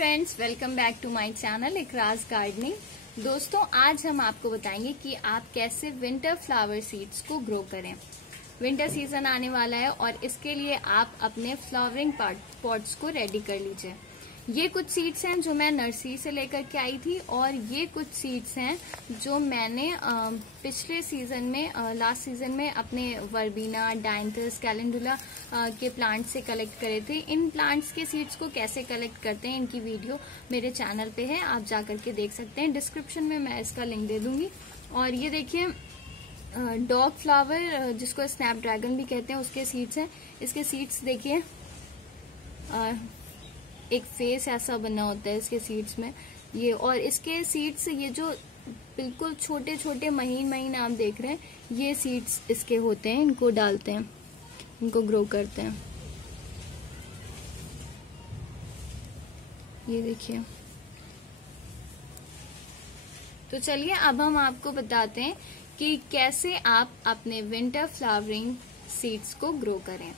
Friends, welcome back to my channel Ikraj gardening. दोस्तों, आज हम आपको बताएंगे कि आप कैसे विंटर फ्लावर सीड्स को ग्रो करें। विंटर सीजन आने वाला है और इसके लिए आप अपने फ्लावरिंग पॉट्स को रेडी कर लीजिए। ये कुछ सीड्स हैं जो मैं नर्सरी से लेकर के आई थी और ये कुछ सीड्स हैं जो मैंने पिछले सीजन में लास्ट सीजन में अपने वर्बीना, डायंथस, कैलेंडुला के प्लांट से कलेक्ट करे थे। इन प्लांट्स के सीड्स को कैसे कलेक्ट करते हैं इनकी वीडियो मेरे चैनल पे है, आप जा करके देख सकते हैं। डिस्क्रिप्शन में मैं इसका लिंक दे दूंगी। और ये देखिए डॉग फ्लावर, जिसको स्नैप ड्रैगन भी कहते हैं, उसके सीड्स हैं। इसके सीड्स देखिए, एक फेस ऐसा बना होता है इसके सीड्स में ये। और इसके सीड्स, ये जो बिल्कुल छोटे छोटे महीन आप देख रहे हैं, ये सीड्स इसके होते हैं। इनको डालते हैं, इनको ग्रो करते हैं। ये देखिए। तो चलिए अब हम आपको बताते हैं कि कैसे आप अपने विंटर फ्लावरिंग सीड्स को ग्रो करें।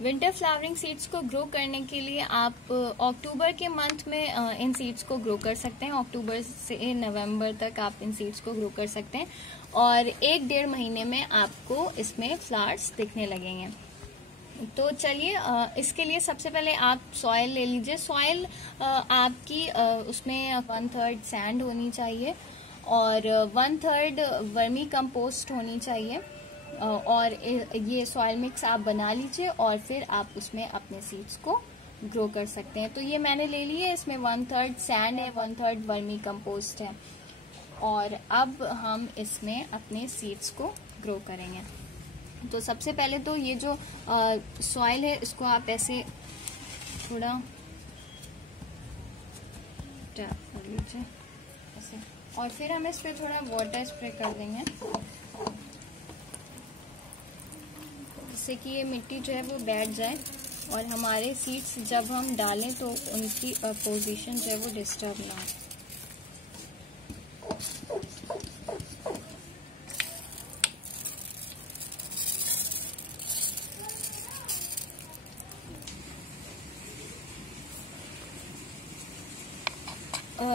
विंटर फ्लावरिंग सीड्स को ग्रो करने के लिए आप अक्टूबर के मंथ में इन सीड्स को ग्रो कर सकते हैं। अक्टूबर से नवंबर तक आप इन सीड्स को ग्रो कर सकते हैं और 1-1.5 महीने में आपको इसमें फ्लावर्स दिखने लगेंगे। तो चलिए, इसके लिए सबसे पहले आप सॉइल ले लीजिए। सॉइल आपकी उसमें 1/3 सैंड होनी चाहिए और 1/3 वर्मी कंपोस्ट होनी चाहिए। और ये सॉइल मिक्स आप बना लीजिए और फिर आप उसमें अपने सीड्स को ग्रो कर सकते हैं। तो ये मैंने ले ली है, इसमें 1/3 सैंड है, 1/3 वर्मी कंपोस्ट है। और अब हम इसमें अपने सीड्स को ग्रो करेंगे। तो सबसे पहले तो ये जो सॉइल है, इसको आप ऐसे थोड़ा टैप कर लीजिए ऐसे, और फिर हम इस पर थोड़ा वाटर स्प्रे कर देंगे, जिससे कि ये मिट्टी जो है वो बैठ जाए और हमारे सीड्स जब हम डालें तो उनकी पोजीशन जो है वो डिस्टर्ब ना हो।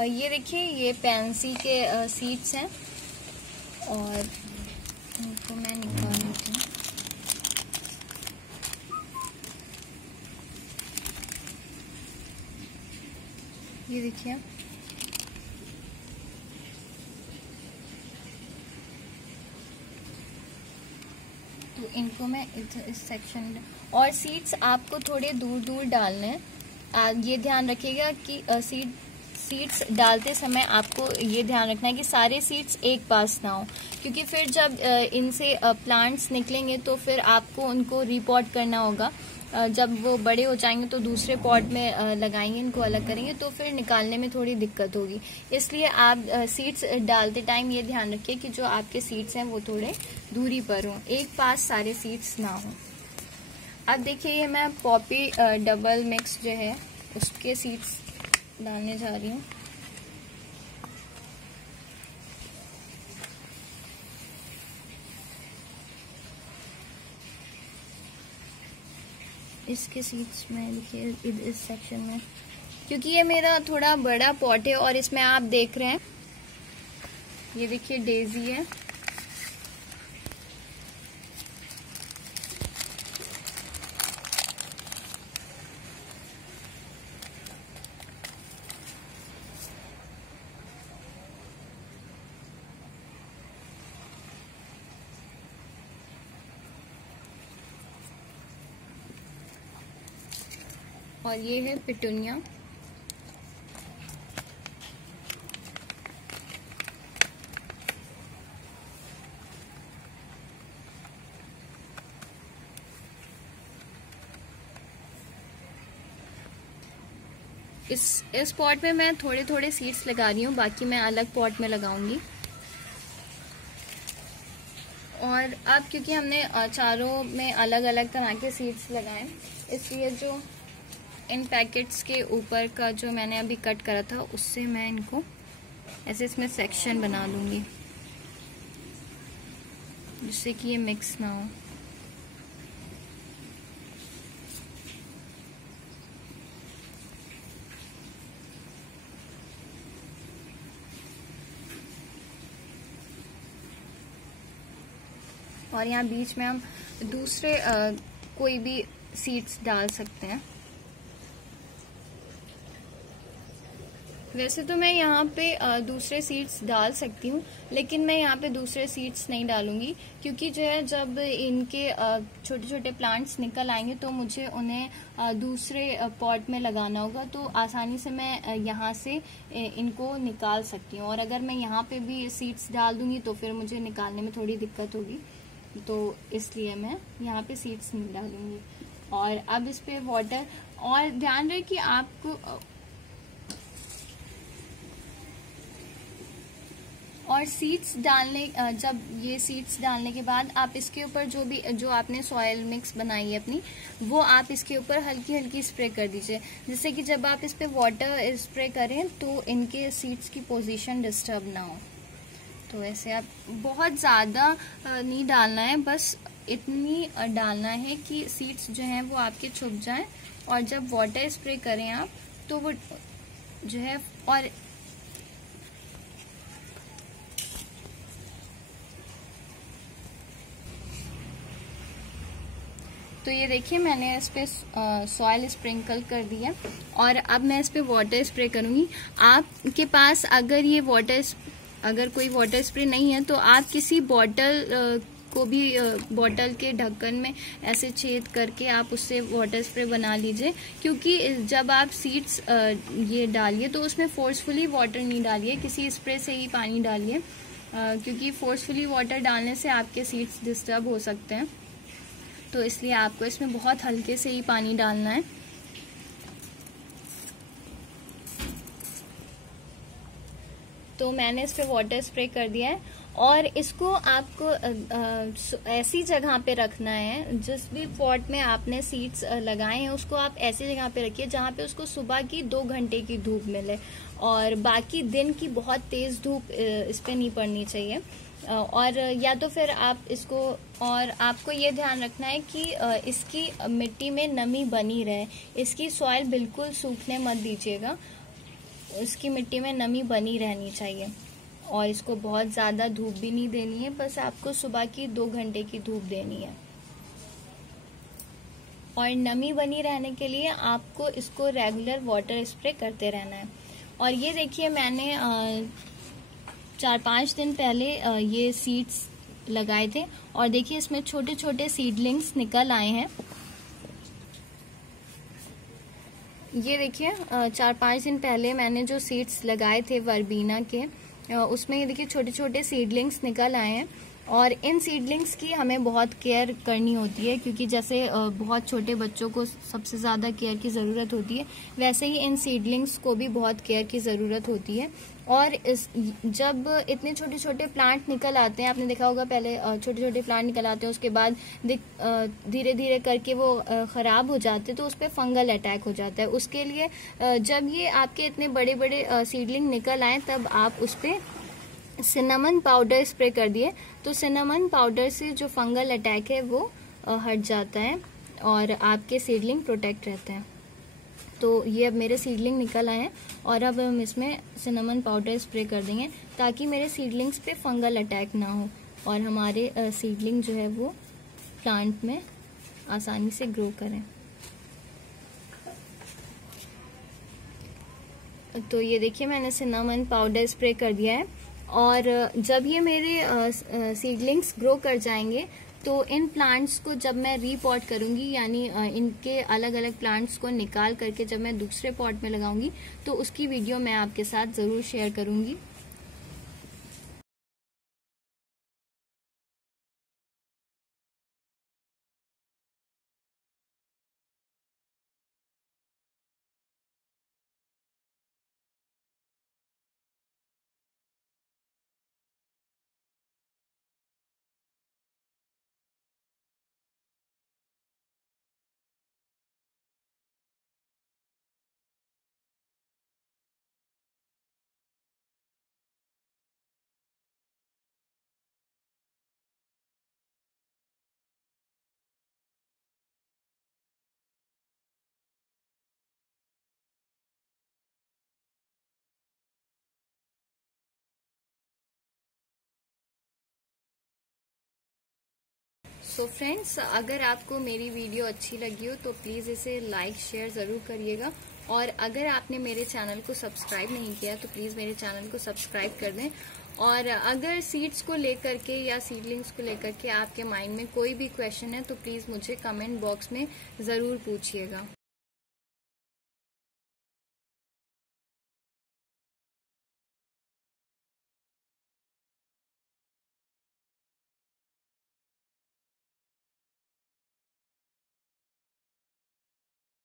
ये देखिए, ये पैंसी के सीड्स हैं और इनको मैं निकाल लेती हूँ। ये देखिए, तो इनको मैं इस सेक्शन में, और सीड्स आपको थोड़े दूर दूर डालने हैं। ये ध्यान रखिएगा कि सीड्स डालते समय आपको ये ध्यान रखना है कि सारे सीड्स एक पास ना हो, क्योंकि फिर जब इनसे प्लांट्स निकलेंगे तो फिर आपको उनको रिपॉट करना होगा। जब वो बड़े हो जाएंगे तो दूसरे पॉट में लगाएंगे, इनको अलग करेंगे, तो फिर निकालने में थोड़ी दिक्कत होगी। इसलिए आप सीड्स डालते टाइम ये ध्यान रखिए कि जो आपके सीड्स हैं वो थोड़े दूरी पर हों, एक पास सारे सीड्स ना हों। अब देखिए, ये मैं पॉपी डबल मिक्स जो है उसके सीड्स डालने जा रही हूँ। इसके सीड्स में देखिए इस सेक्शन में, क्योंकि ये मेरा थोड़ा बड़ा पॉट है और इसमें आप देख रहे हैं, ये देखिए डेजी है। और ये है पिटूनिया। इस पॉट में मैं थोड़े थोड़े सीड्स लगा रही हूँ, बाकी मैं अलग पॉट में लगाऊंगी। और अब क्योंकि हमने चारों में अलग अलग तरह के सीड्स लगाए, इसलिए जो इन पैकेट्स के ऊपर का जो मैंने अभी कट करा था, उससे मैं इनको ऐसे इसमें सेक्शन बना लूंगी, जिससे कि ये मिक्स ना हो। और यहाँ बीच में हम दूसरे कोई भी सीड्स डाल सकते हैं। वैसे तो मैं यहाँ पे दूसरे सीड्स डाल सकती हूँ, लेकिन मैं यहाँ पे दूसरे सीड्स नहीं डालूंगी, क्योंकि जो है जब इनके छोटे छोटे प्लांट्स निकल आएंगे तो मुझे उन्हें दूसरे पॉट में लगाना होगा, तो आसानी से मैं यहाँ से इनको निकाल सकती हूँ। और अगर मैं यहाँ पे भी सीड्स डाल दूंगी तो फिर मुझे निकालने में थोड़ी दिक्कत होगी, तो इसलिए मैं यहाँ पे सीड्स नहीं डालूंगी। और अब इस पे वाटर, और ध्यान रहे कि आपको और सीड्स डालने जब ये सीड्स डालने के बाद आप इसके ऊपर जो आपने सॉइल मिक्स बनाई है अपनी, वो आप इसके ऊपर हल्की हल्की स्प्रे कर दीजिए, जिससे कि जब आप इस पे वाटर स्प्रे करें तो इनके सीड्स की पोजीशन डिस्टर्ब ना हो। तो ऐसे आप बहुत ज़्यादा नहीं डालना है, बस इतनी डालना है कि सीड्स जो हैं वो आपके छुप जाएं, और जब वाटर स्प्रे करें आप तो वो जो है, और तो ये देखिए मैंने इस पे सॉइल स्प्रिंकल कर दिया, और अब मैं इस पे वाटर स्प्रे करूंगी। आपके पास अगर कोई वाटर स्प्रे नहीं है तो आप किसी बॉटल को भी बॉटल के ढक्कन में ऐसे छेद करके आप उससे वाटर स्प्रे बना लीजिए, क्योंकि जब आप सीड्स ये डालिए तो उसमें फोर्सफुली वाटर नहीं डालिए, किसी स्प्रे से ही पानी डालिए, क्योंकि फोर्सफुली वाटर डालने से आपके सीड्स डिस्टर्ब हो सकते हैं। तो इसलिए आपको इसमें बहुत हल्के से ही पानी डालना है। तो मैंने इस पे वाटर स्प्रे कर दिया है, और इसको आपको ऐसी जगह पे रखना है, जिस भी पॉट में आपने सीड्स लगाए हैं उसको आप ऐसी जगह पे रखिए जहाँ पे उसको सुबह की 2 घंटे की धूप मिले, और बाकी दिन की बहुत तेज धूप इस पे नहीं पड़नी चाहिए। और या तो फिर आप इसको, और आपको ये ध्यान रखना है कि इसकी मिट्टी में नमी बनी रहे, इसकी सॉइल बिल्कुल सूखने मत दीजिएगा, इसकी मिट्टी में नमी बनी रहनी चाहिए, और इसको बहुत ज़्यादा धूप भी नहीं देनी है, बस आपको सुबह की 2 घंटे की धूप देनी है। और नमी बनी रहने के लिए आपको इसको रेगुलर वाटर स्प्रे करते रहना है। और ये देखिए मैंने 4-5 दिन पहले ये सीड्स लगाए थे, और देखिए इसमें छोटे छोटे सीडलिंग्स निकल आए हैं। ये देखिए 4-5 दिन पहले मैंने जो सीड्स लगाए थे वर्बीना के, उसमें ये देखिए छोटे छोटे सीडलिंग्स निकल आए हैं। और इन सीडलिंग्स की हमें बहुत केयर करनी होती है, क्योंकि जैसे बहुत छोटे बच्चों को सबसे ज़्यादा केयर की ज़रूरत होती है, वैसे ही इन सीडलिंग्स को भी बहुत केयर की ज़रूरत होती है। और जब इतने छोटे छोटे प्लांट निकल आते हैं, आपने देखा होगा पहले छोटे छोटे प्लांट निकल आते हैं, उसके बाद धीरे धीरे करके वो ख़राब हो जाते हैं, तो उस पर फंगल अटैक हो जाता है। उसके लिए जब ये आपके इतने बड़े बड़े सीडलिंग निकल आए, तब आप उस पर सिनेमन पाउडर स्प्रे कर दिए, तो सिनेमन पाउडर से जो फंगल अटैक है वो हट जाता है, और आपके सीडलिंग प्रोटेक्ट रहते हैं। तो ये अब मेरे सीडलिंग निकल आए हैं, और अब हम इसमें सिनेमन पाउडर स्प्रे कर देंगे, ताकि मेरे सीडलिंग्स पे फंगल अटैक ना हो, और हमारे सीडलिंग जो है वो प्लांट में आसानी से ग्रो करें। तो ये देखिए मैंने सिनेमन पाउडर स्प्रे कर दिया है, और जब ये मेरे सीडलिंग्स ग्रो कर जाएंगे तो इन प्लांट्स को जब मैं रीपॉट करूंगी, यानी इनके अलग अलग प्लांट्स को निकाल करके जब मैं दूसरे पॉट में लगाऊंगी, तो उसकी वीडियो मैं आपके साथ ज़रूर शेयर करूंगी। सो फ्रेंड्स, अगर आपको मेरी वीडियो अच्छी लगी हो तो प्लीज़ इसे लाइक शेयर ज़रूर करिएगा, और अगर आपने मेरे चैनल को सब्सक्राइब नहीं किया तो प्लीज़ मेरे चैनल को सब्सक्राइब कर दें। और अगर सीड्स को लेकर के या सीडलिंग्स को लेकर के आपके माइंड में कोई भी क्वेश्चन है तो प्लीज़ मुझे कमेंट बॉक्स में ज़रूर पूछिएगा।